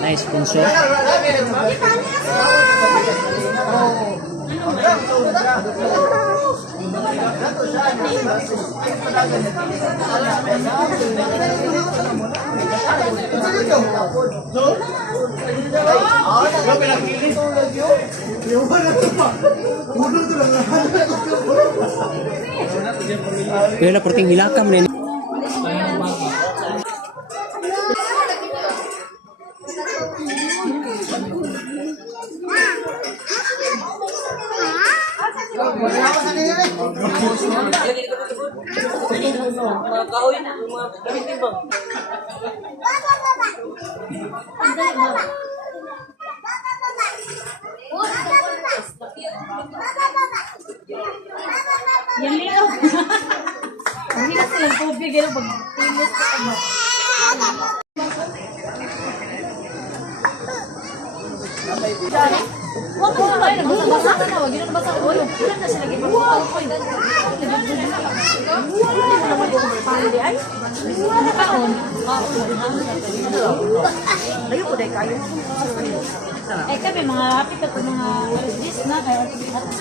Nice sponsor. Kaya na perting hilakam nih. Yan liyo. Hindi na silang tubig. Pero pag-tinis ka ano. Huwag mo na kayo. Nagbasa ka na. Huwag yun nabasa ko. Ilan na sila gipag. Pandi ay? Kaon. Layo ko dahil kayo. Eh kami mga hapit at mga alis na. Kaya atas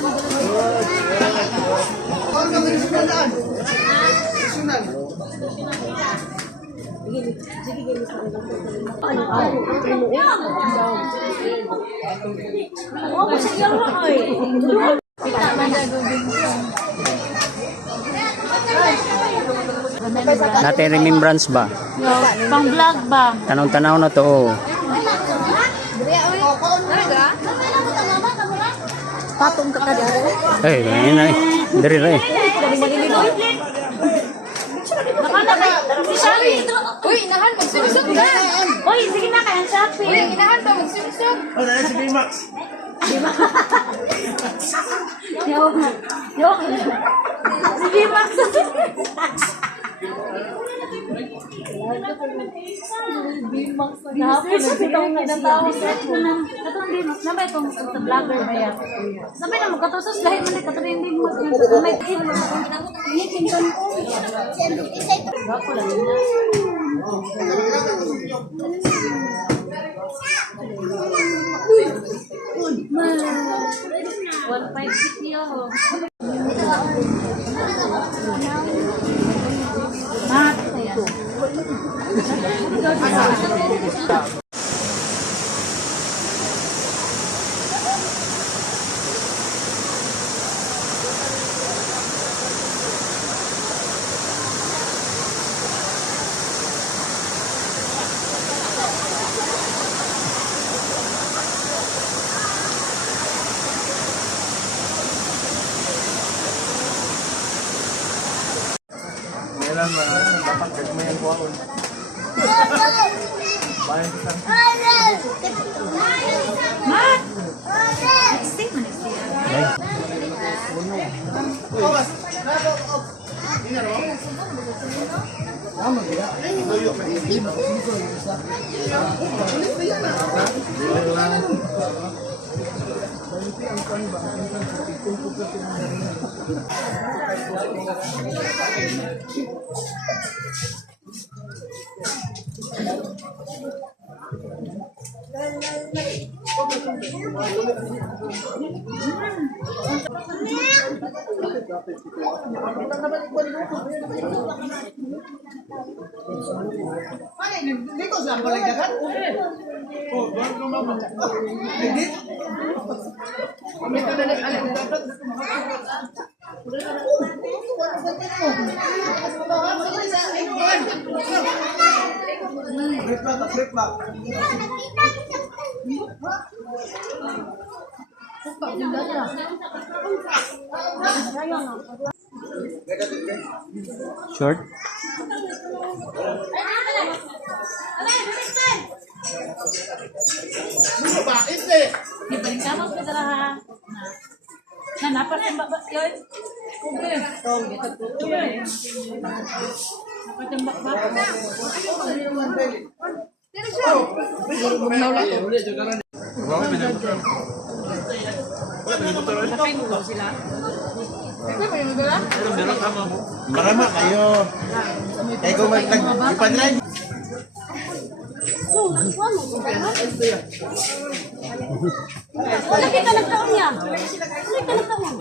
Natin remembrance ba? pang vlog ba? Tanaw-tanaw na to. Oh. Patong ka kada. Eh, ayun na. Dari rin. Si Shari. Uy, inahan, magsumisok ka. Uy, sige na kaya Shopee. Uy, inahan pa, magsumisok. Oh, na si B-Max. Yo. Sige Max. Bimax na hapon na sitaw nga natawag sa kunang katong Bimax na ba itong sa vlogger ba yan? Sabi na magkatusos lahat man ito katong yung Bimax na may kin mo sa ini pinsan ko. Gako lang na. Ma 156 niya ho. Mat saya. Kailan dapat gagmayan ko ako. Bayan kita. Mat. Stay man stay. Short. Ibalik ka sa ha. Na napas ang baba yun. Okay. Tong kita tutup. Napas ang baba. Marama kayo. Kaya kung mag-ipadrive. Wala kita nagtaon niya. Wala kita nagtaon.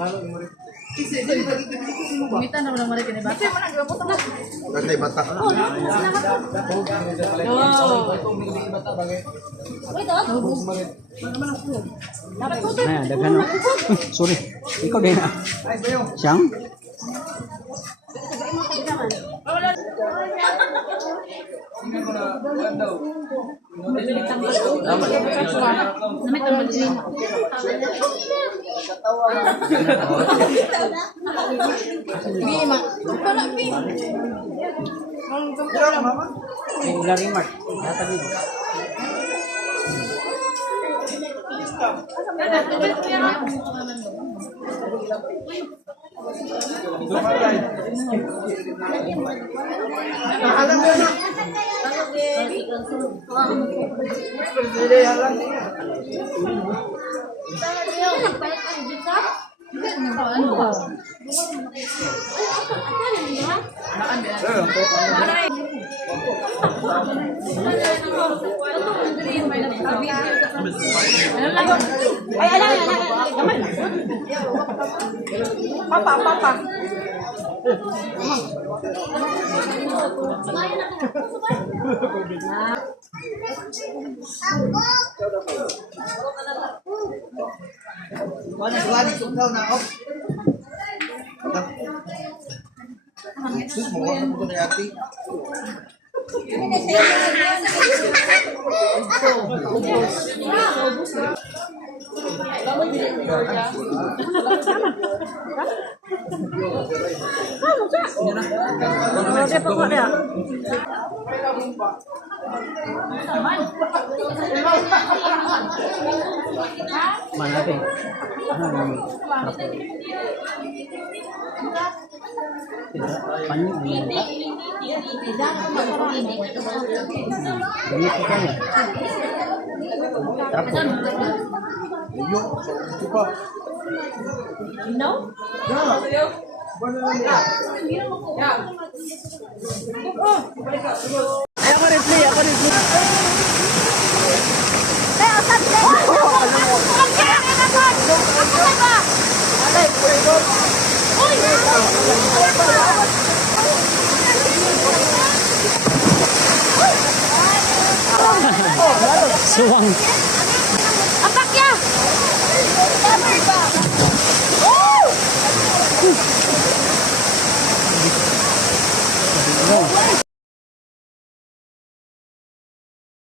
Kumita na walang marikin ni Bata. Ganda yung bata. Oh, salamat po. Wait, dapat po ito. Ay, daghan. Sorry. Ikaw din ah. Siyang? Namit ang mag-green. Bima. Wala, Bima. Lari Mark. Natagid. Ay, alam. Papa. Sus, mukha na po ni ate. Malaki. Panyo. Ganito ka lang. Tapos. Iyo, ito pa. Suwang.